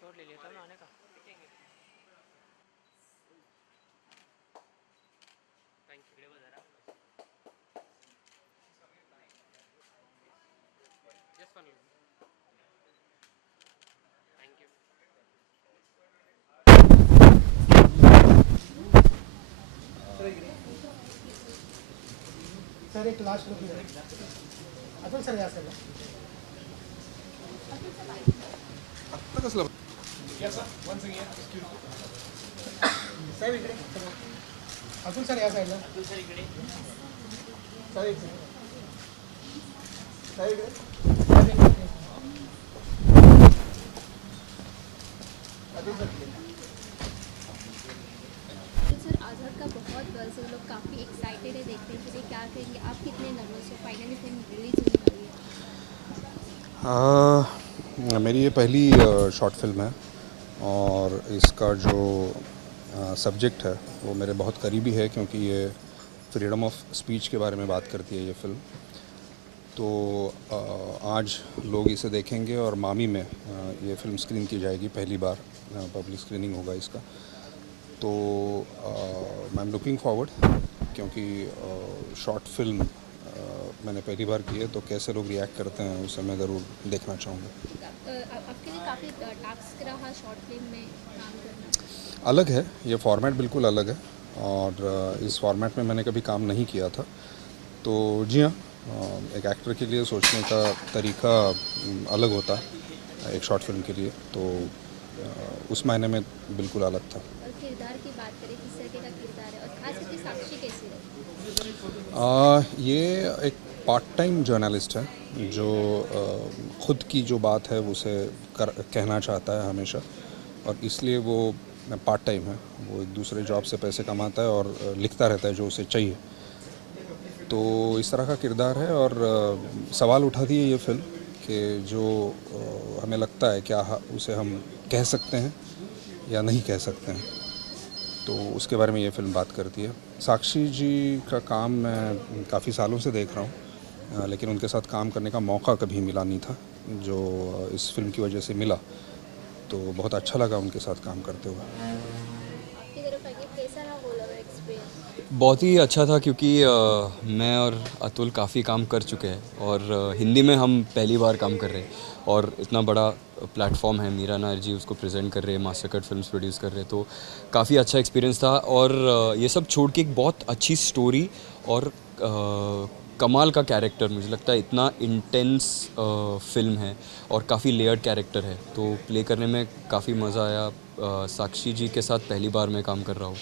Shot ले लिया था ना आने का। Thank you. Yes fun. Thank you. Sir एक लास्ट लुक है अतुल सर यहाँ सर आत्ता कसला सर इकडे अतुल सर या साईडला अतुल सर इकडे। सर एक सर इकडे सर इकडे अतुल सर सर आज़ाद का बहुत बज़ है, लोग काफ़ी एक्साइटेड है देखने के लिए, क्या कहेंगे आप? कितने नर्वस हो? फाइनली फिल्म रिलीज होने वाली है। मेरी ये पहली शॉर्ट फिल्म है और इसका जो सब्जेक्ट है वो मेरे बहुत करीबी है क्योंकि ये फ्रीडम ऑफ स्पीच के बारे में बात करती है ये फिल्म। तो आज लोग इसे देखेंगे और मामी में ये फिल्म स्क्रीन की जाएगी पहली बार, पब्लिक स्क्रीनिंग होगा इसका। तो आई एम लुकिंग फॉरवर्ड क्योंकि शॉर्ट फिल्म मैंने पहली बार की है, तो कैसे लोग रिएक्ट करते हैं उसे मैं ज़रूर देखना चाहूँगा। आपके लिए काफ़ी टास्क रहा शॉर्ट फिल्म में काम करना? अलग है, ये फॉर्मेट बिल्कुल अलग है और इस फॉर्मेट में मैंने कभी काम नहीं किया था। तो जी हाँ, एक एक्टर के लिए सोचने का तरीका अलग होता है एक शॉर्ट फिल्म के लिए, तो उस मायने में बिल्कुल अलग था। और किरदार की बात करें, किस तरह का किरदार है और खास करके साक्षी कैसी रही? ये एक पार्ट टाइम जर्नलिस्ट है जो ख़ुद की जो बात है उसे कहना चाहता है हमेशा, और इसलिए वो पार्ट टाइम है। वो एक दूसरे जॉब से पैसे कमाता है और लिखता रहता है जो उसे चाहिए। तो इस तरह का किरदार है और सवाल उठाती है ये फिल्म कि जो हमें लगता है क्या उसे हम कह सकते हैं या नहीं कह सकते हैं, तो उसके बारे में ये फ़िल्म बात करती है। साक्षी जी का काम मैं काफ़ी सालों से देख रहा हूँ, लेकिन उनके साथ काम करने का मौका कभी मिला नहीं था, जो इस फिल्म की वजह से मिला। तो बहुत अच्छा लगा उनके साथ काम करते हुए। आपकी तरफ आइए, कैसा रहा होल ओवर एक्सपीरियंस? बहुत ही अच्छा था क्योंकि मैं और अतुल काफ़ी काम कर चुके हैं और हिंदी में हम पहली बार काम कर रहे हैं और इतना बड़ा प्लेटफॉर्म है, मीरा नायर जी उसको प्रेजेंट कर रहे हैं, मास्टर कट फिल्म्स प्रोड्यूस कर रहे हैं, तो काफ़ी अच्छा एक्सपीरियंस था। और ये सब छोड़ के एक बहुत अच्छी स्टोरी और कमाल का कैरेक्टर, मुझे लगता है इतना इंटेंस फिल्म है और काफ़ी लेयर्ड कैरेक्टर है, तो प्ले करने में काफ़ी मज़ा आया। साक्षी जी के साथ पहली बार मैं काम कर रहा हूँ,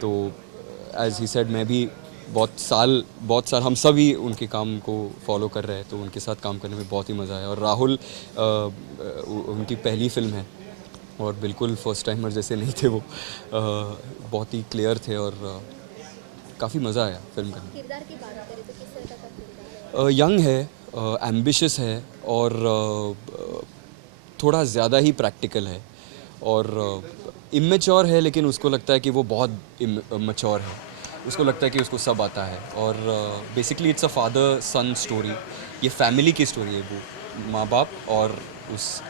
तो एज ही सेड मैं भी बहुत साल हम सभी उनके काम को फॉलो कर रहे हैं, तो उनके साथ काम करने में बहुत ही मज़ा आया। और राहुल उनकी पहली फिल्म है और बिल्कुल फर्स्ट टाइमर जैसे नहीं थे वो, बहुत ही क्लियर थे और काफ़ी मज़ा आया फिल्म करने। किरदार की बात करें तो किस तरह का किरदार है? यंग है, एम्बिशियस है और थोड़ा ज़्यादा ही प्रैक्टिकल है और इमेच्योर है, लेकिन उसको लगता है कि वो बहुत मैच्योर है, उसको लगता है कि उसको सब आता है। और basically it's a father son story, ये फैमिली की स्टोरी है, वो माँ बाप और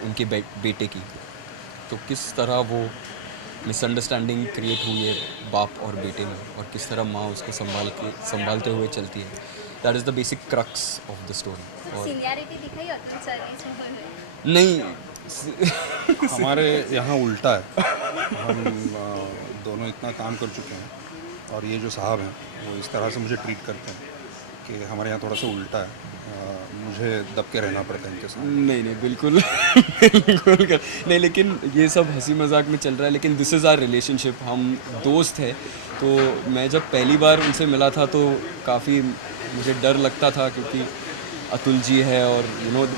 उनके बेटे की, तो किस तरह वो मिसअंडरस्टैंडिंग क्रिएट हुई है बाप और बेटे में और किस तरह माँ उसको संभालते हुए चलती है। That is the basic crux of the story. और सीनियरिटी दिखाई अतुल सर ने इस मूवी में? नहीं, हमारे यहाँ उल्टा है, हम दोनों इतना काम कर चुके हैं और ये जो साहब हैं वो इस तरह से मुझे ट्रीट करते हैं कि हमारे यहाँ थोड़ा सा उल्टा है। मुझे दब के रहना पड़ता है इनके साथ। नहीं बिल्कुल नहीं, लेकिन ये सब हंसी मजाक में चल रहा है, लेकिन दिस इज़ आवर रिलेशनशिप, हम दोस्त हैं। तो मैं जब पहली बार उनसे मिला था तो काफ़ी मुझे डर लगता था क्योंकि अतुल जी है और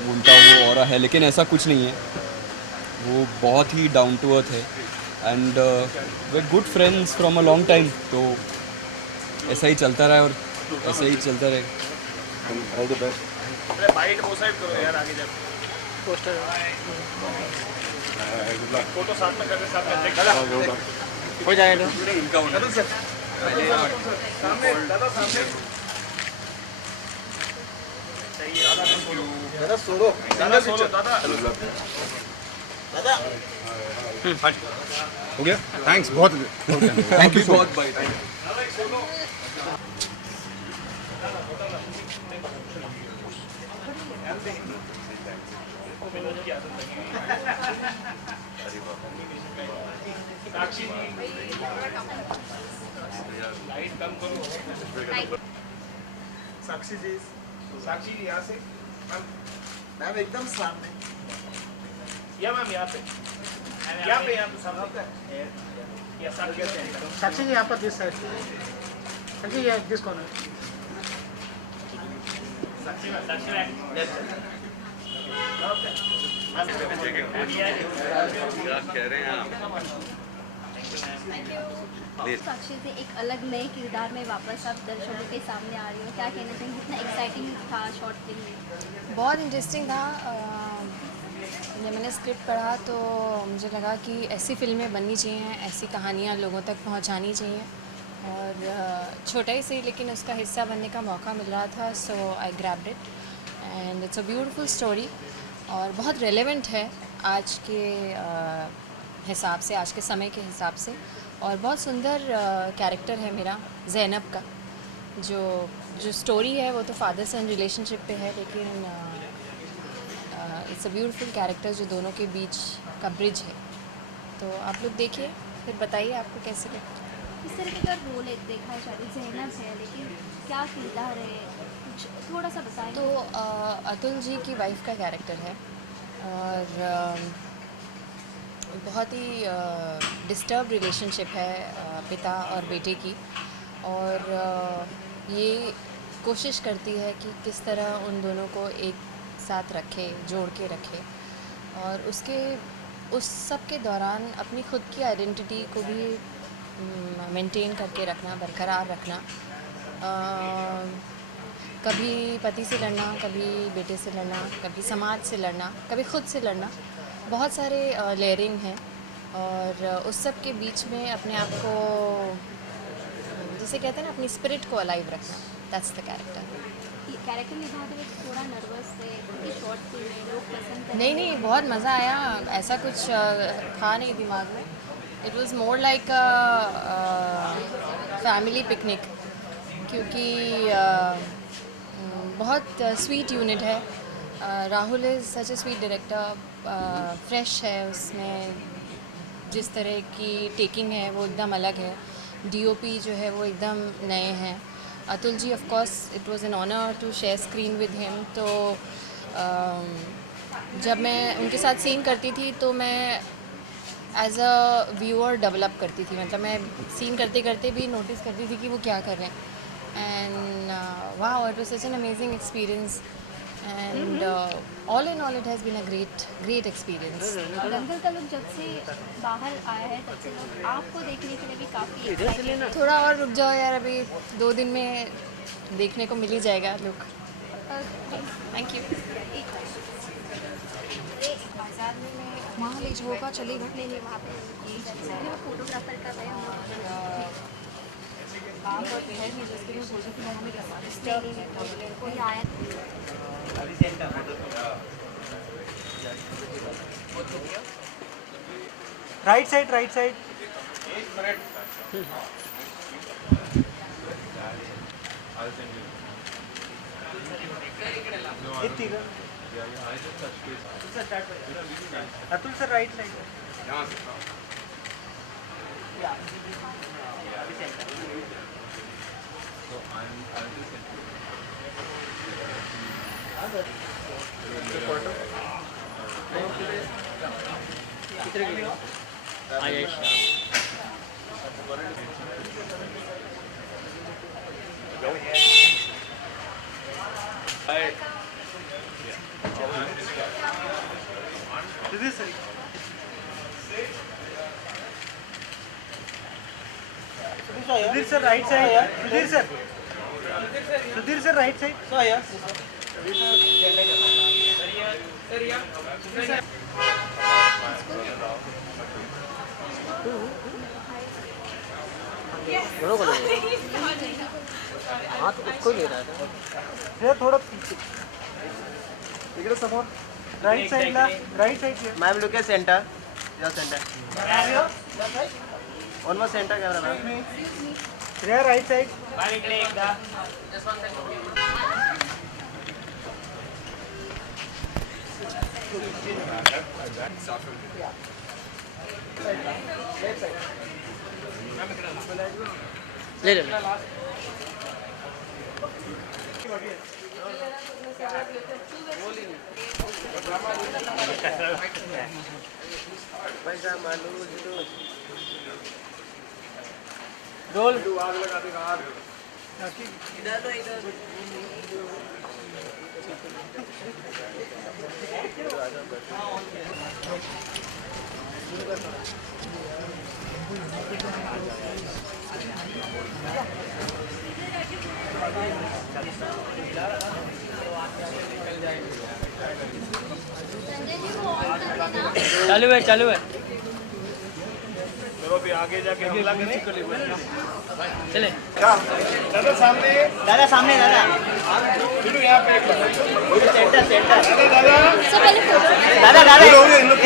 उनका वो ऑरा है, लेकिन ऐसा कुछ नहीं है, वो बहुत ही डाउन टू अर्थ है and way good friends from a long time. तो ऐसा ही चलता रहा और ऐसा ही चलता रहे। All the best. अरे बाइट वो साइड करो यार, आगे जब पोस्टर फोटो साथ में करके साथ में देख हो जाएगा इनका होना सर सामने दादा सामने चाहिए। दादा सोलो दादा हो गया थैंक्स बहुत थैंक यू बहुत बाय साक्षी जी, साक्षी यहाँ से मैम एकदम सामने। या मैम यहाँ पे सामने या साक्षी जी यहाँ पर दिस साइड। साक्षी ये दिस कॉर्नर। साक्षी से एक अलग नए किरदार में वापस आप दर्शकों के सामने आ रही हो, क्या कहना चाहेंगे? कितना एक्साइटिंग था शॉर्ट फिल्म में? बहुत इंटरेस्टिंग था। जब मैंने स्क्रिप्ट पढ़ा तो मुझे लगा कि ऐसी फिल्में बननी चाहिए, ऐसी कहानियाँ लोगों तक पहुंचानी चाहिए और छोटा ही सही लेकिन उसका हिस्सा बनने का मौका मिल रहा था, so I grabbed it and it's a beautiful story और बहुत रेलेवेंट है आज के हिसाब से, आज के समय के हिसाब से। और बहुत सुंदर कैरेक्टर है मेरा ज़ैनब का। जो स्टोरी है वो तो फादर सन रिलेशनशिप पे है, लेकिन इट्स अ ब्यूटीफुल कैरेक्टर जो दोनों के बीच का ब्रिज है। तो आप लोग देखिए, फिर बताइए आपको कैसे लगा। किस तरीके का रोल है? देखा जाए ज़ैनब है, लेकिन क्या किरदार है, कुछ थोड़ा सा बताएं। तो अतुल जी की वाइफ का कैरेक्टर है और बहुत ही डिस्टर्ब रिलेशनशिप है पिता और बेटे की, और ये कोशिश करती है कि किस तरह उन दोनों को एक साथ रखे, जोड़ के रखे, और उस सब के दौरान अपनी खुद की आइडेंटिटी को भी मेंटेन करके रखना, बरकरार रखना। कभी पति से लड़ना, कभी बेटे से लड़ना, कभी समाज से लड़ना, कभी खुद से लड़ना, बहुत सारे लेयरिंग हैं और उस सब के बीच में अपने आप को, जिसे कहते हैं ना, अपनी स्पिरिट को अलाइव रखना। That's the character. ये कैरेक्टर निभाते हुए थोड़ा नर्वस थे क्योंकि शॉर्ट फिल्म है, लोग पसंद करते नहीं, बहुत मज़ा आया। ऐसा कुछ था नहीं दिमाग में। It was more like family picnic, क्योंकि बहुत स्वीट यूनिट है। Rahul is such A sweet director, fresh है, उसमें जिस तरह की टेकिंग है वो एकदम अलग है। डीओपी जो है वो एकदम नए हैं। Atul ji, of course it was an honour to share screen with him. तो जब मैं उनके साथ सीन करती थी तो मैं एज अ व्यूअर डेवलप करती थी, मतलब मैं सीन करते करते भी नोटिस करती थी कि वो क्या कर रहे हैं। And wow, it was such an amazing experience and all in all it has been a great experience. दंगल का लोग जब से बाहर आया है तब से लोग आपको देखने के लिए भी काफ़ी excited हैं। थोड़ा और रुक जाओ यार, अभी 2 दिन में देखने को मिल ही जाएगा लुक। Thank you. आज़ाद में मैं वहाँ ले होगा, चलेगा? नहीं वहाँ पे फोटोग्राफर का है, हम लोग काम करते हैं नहीं, जिसके लिए सोचे कि हमें डिस्टर्ब है कोई आया right side. Atul sir right side. Sudhir sir right side. Sudhir sir right side. हाँ तो उसको ले रहा है थोड़ा पीछे इकडे समोर। Right side ma'am look at center. Your center. One more center camera ma'am. Shreya right side ले ले पैसा मालूम रोल चालू है चलो अभी आगे जाके हमला करें चले दादा सामने दादा बिल्कुल यहाँ पे सेंटर सेंटर दादा सर पहले फोटो दादा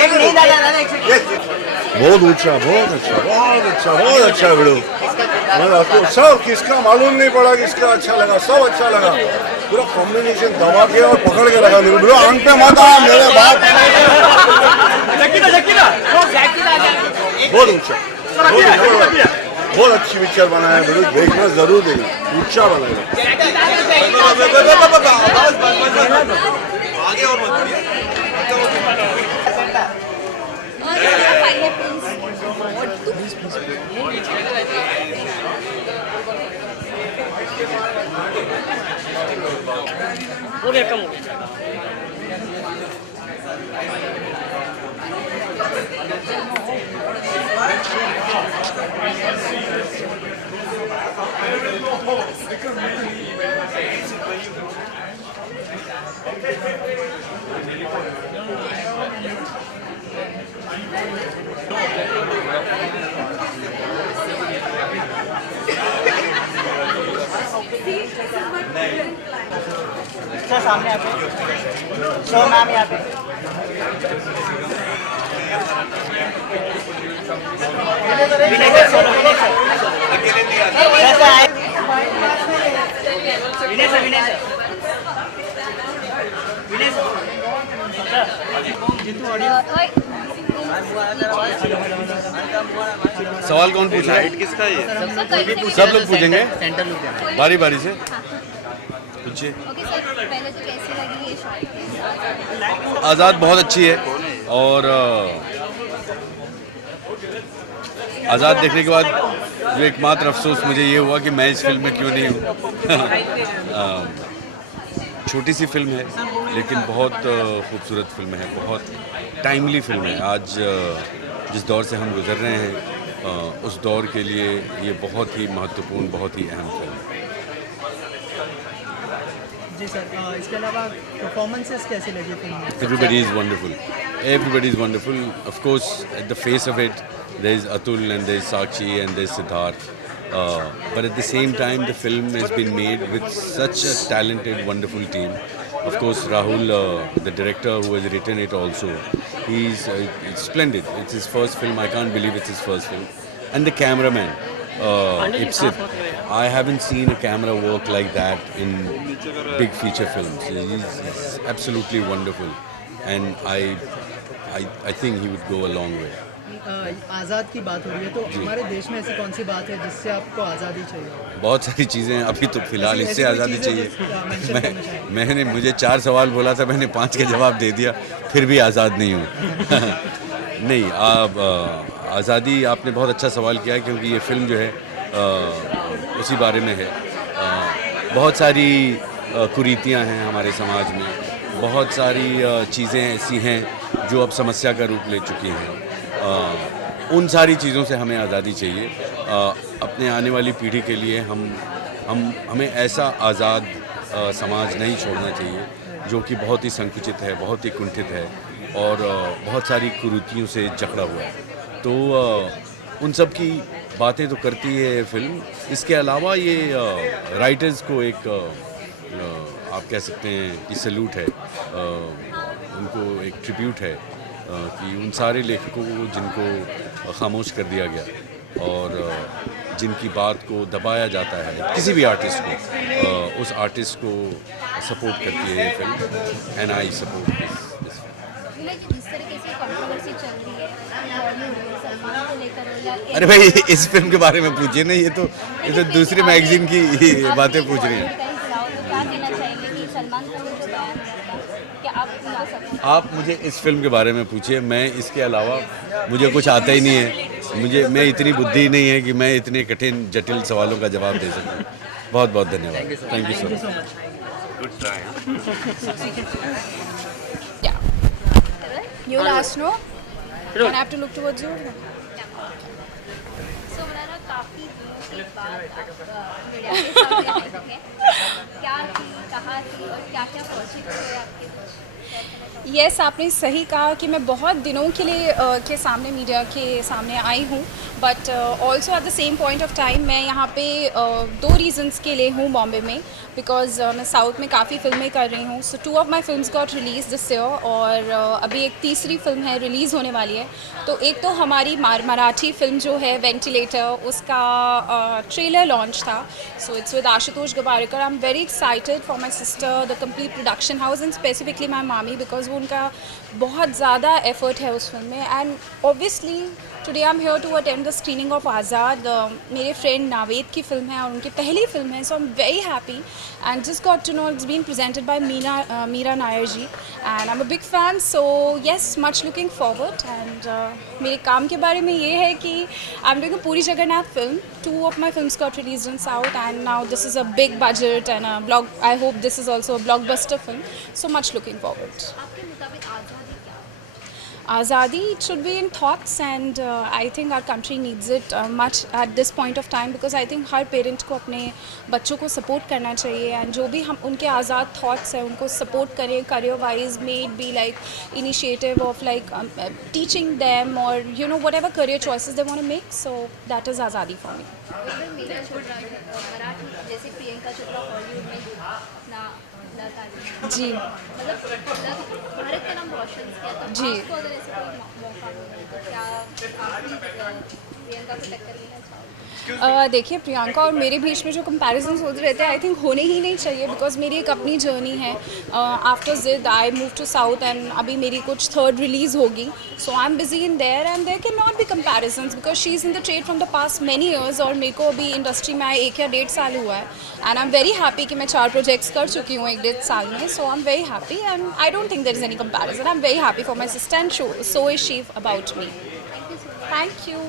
एक नहीं दादा एक सेकंड बहुत ऊंचा बहुत अच्छा वीडियो मतलब आपको सब किसका मालूम नहीं पड़ा किसका अच्छा लगा सब अच्छा लगा पूरा कॉम्बिनेशन दबा के और पकड़ के लगा मेरे वीडियो आंख पे मत आ मेरे बाप बहुत ऊंचा बहुत अच्छी पिक्चर बनाया वीडियो देखना जरूर देखना ऊंचा बनाया और क्या फाइनल प्लीज हो गया कम हो गया सर सामने यहाँ पे सर मैम यहाँ पे सवाल कौन पूछ रहा है किसका ये सब लोग पूछेंगे बारी बारी से पूछिए ओके सर पहले तो कैसी लगी ये शॉट आज़ाद बहुत अच्छी है और आज़ाद देखने के बाद जो एकमात्र अफसोस मुझे ये हुआ कि मैं इस फिल्म में क्यों नहीं हूँ छोटी सी फिल्म है लेकिन बहुत खूबसूरत फिल्म है बहुत टाइमली फिल्म है आज जिस दौर से हम गुजर रहे हैं उस दौर के लिए ये बहुत ही महत्वपूर्ण बहुत ही अहम फिल्म है जी सर इसके अलावा परफॉर्मेंसेस कैसी लगी फिल्म में everybody is wonderful of course at the face of it there is Atul and there is Sakshi and there is Siddharth but at the same time the film has been made with such a talented wonderful team of course Rahul the director who has written it also he's it's splendid it's his first film I can't believe it's his first film and the cameraman Ipsit I haven't seen a camera work like that in big feature films he's absolutely wonderful and I think he would go a long way आज़ाद की बात हो रही है तो हमारे देश में ऐसी कौन सी बात है जिससे आपको आज़ादी चाहिए बहुत सारी चीज़ें हैं अभी तो फिलहाल इससे आज़ादी चाहिए मुझे 4 सवाल बोला था मैंने 5 के जवाब दे दिया फिर भी आज़ाद नहीं हूँ नहीं आप आज़ादी आपने बहुत अच्छा सवाल किया है क्योंकि ये फिल्म जो है उसी बारे में है बहुत सारी कुरीतियाँ हैं हमारे समाज में बहुत सारी चीज़ें ऐसी हैं जो अब समस्या का रूप ले चुकी हैं उन सारी चीज़ों से हमें आज़ादी चाहिए अपने आने वाली पीढ़ी के लिए हमें ऐसा आज़ाद समाज नहीं छोड़ना चाहिए जो कि बहुत ही संकुचित है बहुत ही कुंठित है और बहुत सारी कुरीतियों से जकड़ा हुआ है तो उन सब की बातें तो करती है फिल्म इसके अलावा ये राइटर्स को एक आप कह सकते हैं कि सैल्यूट है उनको एक ट्रिब्यूट है कि उन सारे लेखकों को जिनको खामोश कर दिया गया और जिनकी बात को दबाया जाता है, किसी भी आर्टिस्ट को, उस आर्टिस्ट को सपोर्ट करती है ये film, and I support this. जिस तरीके से कंट्रोवर्सी चल रही है बॉलीवुड में सलमान को लेकर हो या अरे भाई इस फिल्म के बारे में पूछिए ना, ये तो दूसरी मैगजीन की बातें पूछ रही हैं। क्या कहना चाहेंगे कि सलमान का जो बयान था क्या आप उनका सपोर्ट? आप मुझे इस फिल्म के बारे में पूछिए, मैं इसके अलावा मुझे कुछ आता ही नहीं है। मैं इतनी बुद्धि नहीं है कि मैं इतने कठिन जटिल सवालों का जवाब दे सकूं। बहुत बहुत धन्यवाद। Thank you so much. Good try. You'll ask no? And I have to look towards you? सो मनारा काफ़ी दिनों के बाद आप मीडिया के सामने आए हैं। क्या थी, कहाँ थी और क्या क्या प्रोजेक्ट हुए आपके कुछ? यस आपने सही कहा कि मैं बहुत दिनों के लिए के सामने मीडिया के सामने आई हूँ, but also at the same point of time मैं यहाँ पे 2 रीज़न्स के लिए हूँ बॉम्बे में, बिकॉज मैं साउथ में काफ़ी फिल्में कर रही हूँ। सो 2 of my films got release this year और अभी एक तीसरी फिल्म है रिलीज़ होने वाली है। तो एक तो हमारी मराठी फिल्म जो है वेंटिलेटर, उसका ट्रेलर लॉन्च था। So it's with Ashutosh Gowariker. I am very excited for my sister, the complete production house and specifically my मामी, बिकॉज वो उनका बहुत ज़्यादा एफर्ट है उस फिल्म में। And obviously today I am here to attend the screening of Azaad. मेरे friend Naved की फिल्म है और उनकी पहली फिल्म है, so I am very happy and just got to know it's been presented by Meera Nair ji and I am a big fan. So yes, much looking forward. And मेरे काम के बारे में ये है कि आई एम डूइंग अ पूरी Jagannath film. 2 of my films got released in South and now this is a big budget and I hope this is also a blockbuster film, so much looking forward. आपके मुताबिक आज़ादी क्या है? Azadi, it should be in thoughts and I think our country needs it much at this point of time because I think her parent को अपने बच्चों को support करना चाहिए एंड जो भी हम उनके आज़ाद थॉट्स हैं उनको सपोर्ट करें career wise, may it be like initiative of like teaching them और you know whatever career choices they want to make, so that is आज़ादी फॉर मी। इवन मेरा छोटा मराठी जैसे प्रियंका चोपड़ा हॉलीवुड में अपना जी मतलब भारत का नाम रोशन किया, तो जी। आपको अगर ऐसे कोई मौका मिले तो क्या आप भी प्रियंका को टक्कर लेना चाहोगे? देखिए प्रियंका और मेरे बीच में जो कंपैरिजन होते रहते हैं आई थिंक होने ही नहीं चाहिए बिकॉज मेरी एक अपनी जर्नी है। After Zid I move to south and अभी मेरी कुछ 3rd रिलीज़ होगी, so I am busy in there and there can not be comparisons because she is in the trade from the past many years और मेरे को अभी industry में आए 1 या 1.5 साल हुआ है and I am very happy कि मैं 4 प्रोजेक्ट्स कर चुकी हूँ 1-1.5 साल में, so I am very happy and I don't think there is any comparison. I am very happy for my sister and so is she about me. Thank you.